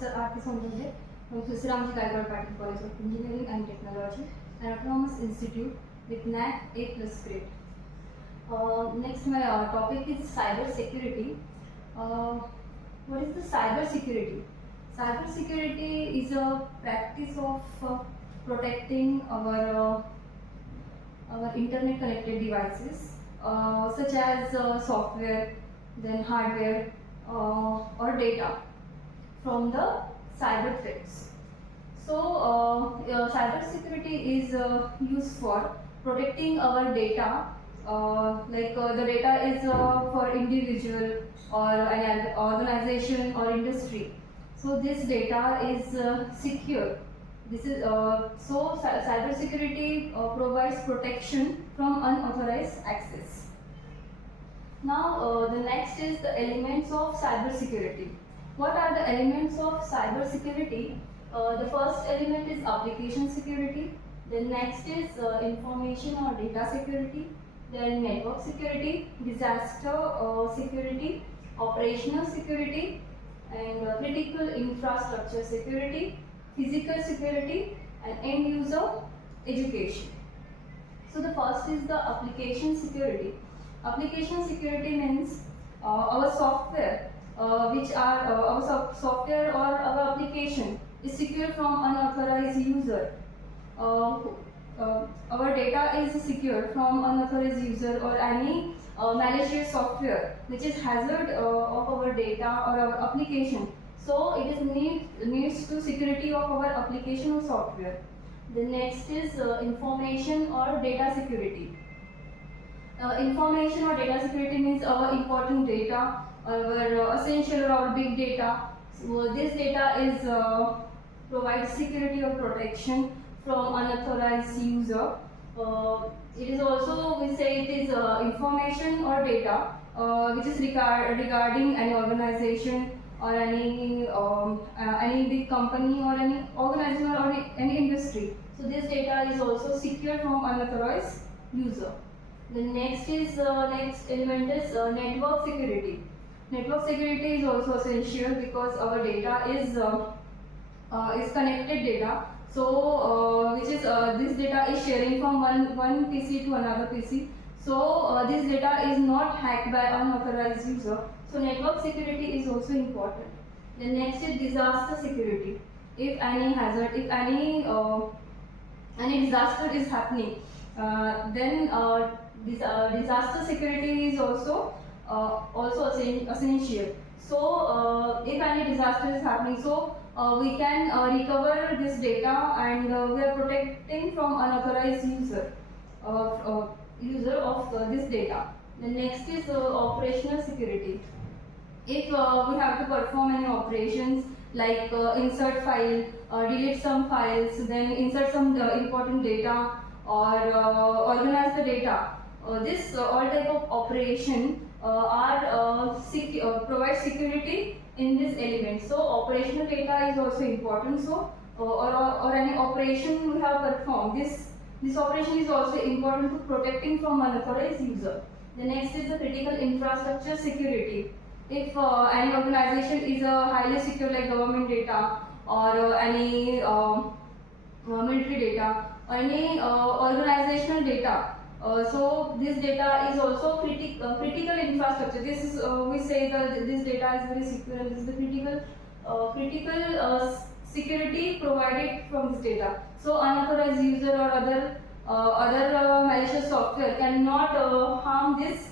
Professor R.K. Sondage from Sri Ramji Gaikwad Patil College of Engineering and Technology, an autonomous institute with NAC A+ grade. Next, my topic is cyber security. What is the cyber security? Cyber security is a practice of protecting our internet connected devices, such as software, then hardware, or data from the cyber threats. So, cyber security is used for protecting our data, the data is for individual or an organization or industry. So, this data is secure. This is cyber security provides protection from unauthorized access. Now, the next is the elements of cyber security. What are the elements of cyber security? The first element is application security. Then next is information or data security. Then network security, disaster security, operational security, and critical infrastructure security, physical security, and end user education. So the first is the application security. Application security means our software, software or our application is secure from unauthorized user. Our data is secure from unauthorized user or any malicious software which is hazard of our data or our application. So it is needs to security of our application or software. The next is information or data security. Information or data security means our important data, our essential or our big data. So this data is provides security or protection from unauthorized user. It is also, we say it is information or data which is regarding any organization or any big company or any organization or any industry. So this data is also secure from unauthorized user. The next element is network security. Network security is also essential because our data is connected data. So this data is sharing from one PC to another PC. So this data is not hacked by unauthorized user. So network security is also important. The next is disaster security. If any hazard, if any disaster is happening, then disaster security is also essential. So if any disaster is happening, so we can recover this data and we are protecting from unauthorized user of this data. The next is operational security. If we have to perform any operations like insert file, delete some files, then insert some important data or organize the data. This all type of operation provide security in this element. So operational data is also important. So or any operation we have performed, this operation is also important to protecting from unauthorized user. The next is the critical infrastructure security. If any organization is highly secure like government data or any military data or any organizational data, so this data is also critical infrastructure. This is we say that this data is very secure and this is the critical security provided from this data. So unauthorized user or other malicious software cannot harm this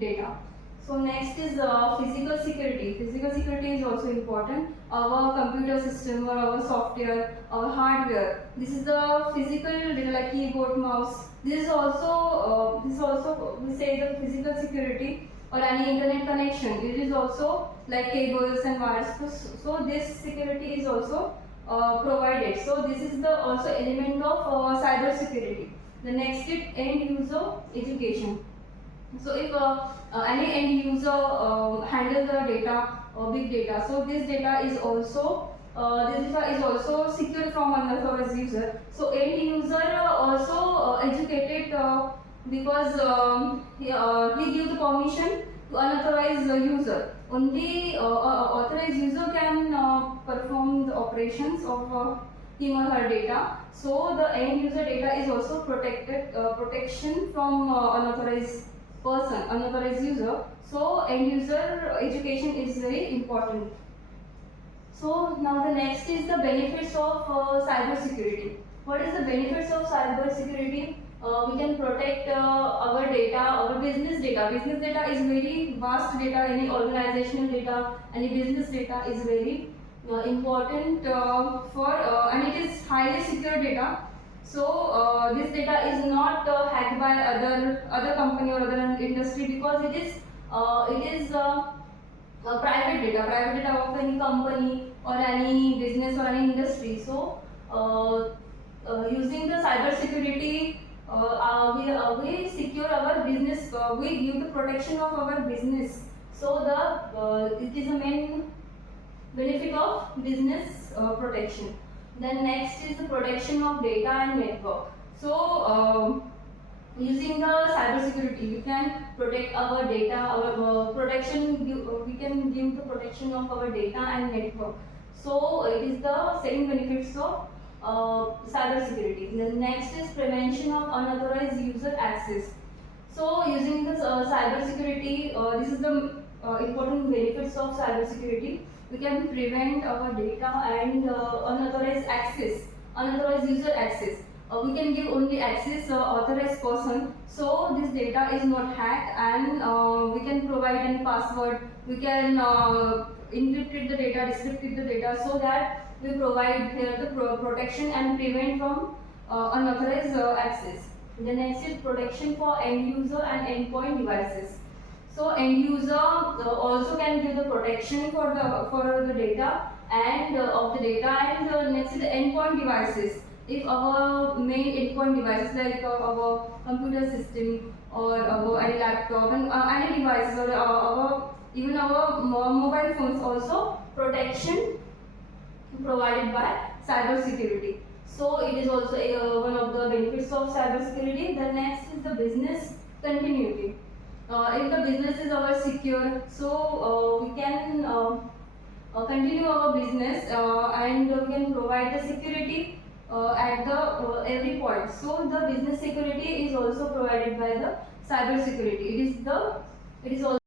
data. So next is physical security. Physical security is also important. Our computer system or our software, our hardware. This is the physical data like keyboard, mouse. This is also we say the physical security or any internet connection. It is also like cables and wires. So this security is also provided. So this is the also element of cyber security. The next is end user education. So if any end user handle the data or big data, so this data is also secure from unauthorized user. So end user also educated because he give the permission to unauthorized user. Only authorized user can perform the operations of him or her data. So the end user data is also protected, protection from unauthorized person, unauthorized user. So end user education is very important. So now the next is the benefits of cyber security. What is the benefits of cyber security? We can protect our data, our business data. Business data is very vast data. Any organizational data, any business data is very important and it is highly secure data. So this data is not hacked by other company or other industry, because it is private data of any company or any business or any industry. So using the cyber security, we secure our business, we give the protection of our business. So it is a main benefit of business protection. Then next is the protection of data and network. So using the cyber security, we can protect our data, our we can give the protection of our data and network. So it is the same benefits of cyber security. The next is prevention of unauthorized user access. So using this cyber security, this is the important benefits of cyber security. We can prevent our data and unauthorized user access. We can give only access authorized person, so this data is not hacked, and we can provide any password. We can encrypt the data, decrypt the data, so that we provide here the protection and prevent from unauthorized access. The next is protection for end user and endpoint devices. So end user also can give the protection for the data and of the data, and next is the endpoint devices. If our main endpoint devices like our computer system or any laptop and any devices, or even our mobile phones, also protection provided by cyber security. So it is also one of the benefits of cyber security. The next is the business continuity. If the business is our secure, so we can continue our business and we can provide the security at the every point. So the business security is also provided by the cyber security. It is also